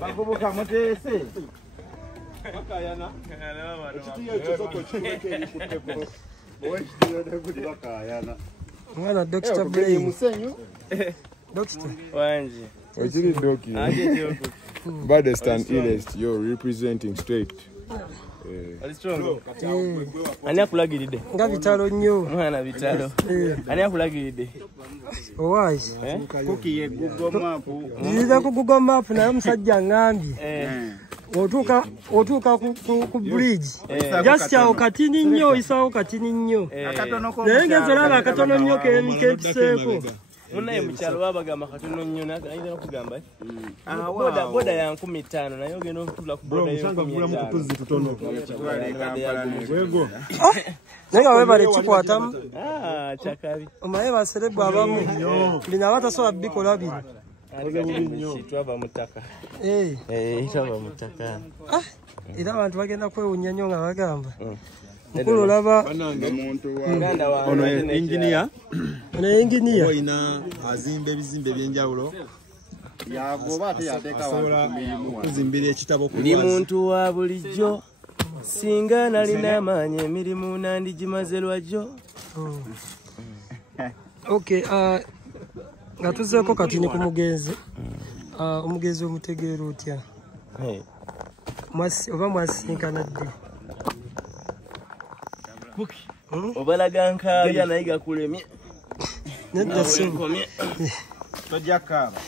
Bagoboka mutese. Bakayana. Mwana Dr. Brain. Doctor. Wanji. Wachiri doki. Baddest and illest, you're representing straight. Ani akulagiride? Nga bitalo nnyo. Mwana bitalo. Ani akulagiride? Owai. Kuki ye Google Map. Nziza ku Google Map naye musajja ngambye. Otuuka ku bridge. Just awo katini nnyo isawo katini nnyo. Naye ngezolaba akatono nnyo kempiseeko. Munaye mukyalo babagamba katono nnyo ayinza okugamba boda ya 15 naye ogenda okutula ku boda ya 15. Nenga webale kikwatamu. Chakabi. Omaye baserebu abamu. Bina batasobola bikola bino. Twava mutaka. Twava mutaka. Era abantu bagenda kwewunya nnyo nga bagamba. Mukulu laba ono engineer. Ono engineer. Oyina azimba ebizimbe ebyenjawulo. Yagoba ate yateeka kuzimbira ekitabo ku ndi muntu wa bulijjo singa nalina amaanyi emirimu nandigimaze lwajjo. Okay, nga tuzeeko kati ni ku mugenzi. Omugenzi omutegeera otya? Oba mwasinkana ddi? Obalaga nkaabya naye gakulemye. Nedda si. Tojja kaaba.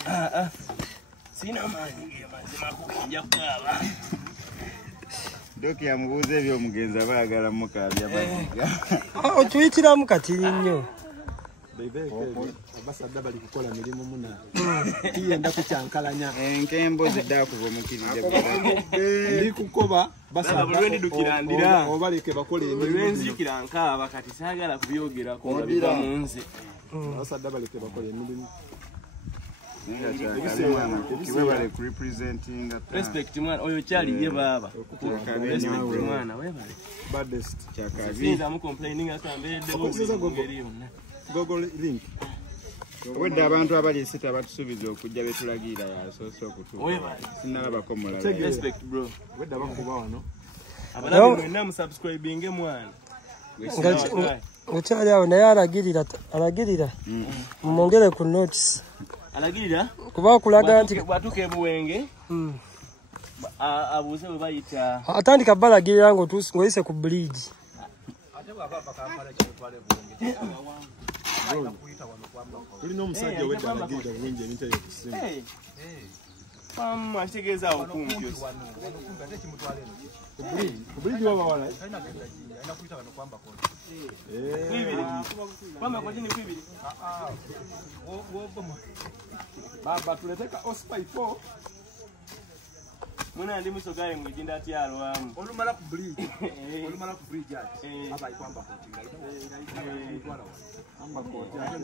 Sina maanyi mazima kujja kukaaba. Doki yamubuuza ebyomugenzi abayagala mukaabya baziga. Otuyitiramu kati nnyo. abasadde bali kukola mirimu muna kiyenda kucyankalanya enkembo ziddakuva omukirija ndi kukoba basaba lwendi dukirandira obaleke bakole emirimu lwenzikira nkaaba kati saagala kubyogerako nga biva mu nze abasadde baleke bakole emirimu respect mwana oyo kyali ye baba respect mwana webale baddest sinza mu complaining akamberedde Google link. Wedde abantu abali sita batusubiza okujja betulagira yasoose okutuuka. Sinalabako mulala. Respect bro. Wedde abakuba wano. Abalabe mwenna mu subscribing mwana. Okyali awo naye alagirira. Mumwongere ku notice. Alagirira? Kuba kulaga nti bwatuka ebuwenge. Abuuze bwe bayita. Atandika balagirira ng'oyise ku bridge. Tulina omusajja wedde alagirira bulungi ebintu ebyo ku ssimu. Akitegeeza awo kumpi. Ku buligi waba wala? Baba tuleteka Ospai 4. Muna ndi musogaye mwejinda ati alwamu. Olumala ku bridge. Olumala ku bridge ati. Aba ikwamba kotinga. Amba kotinga.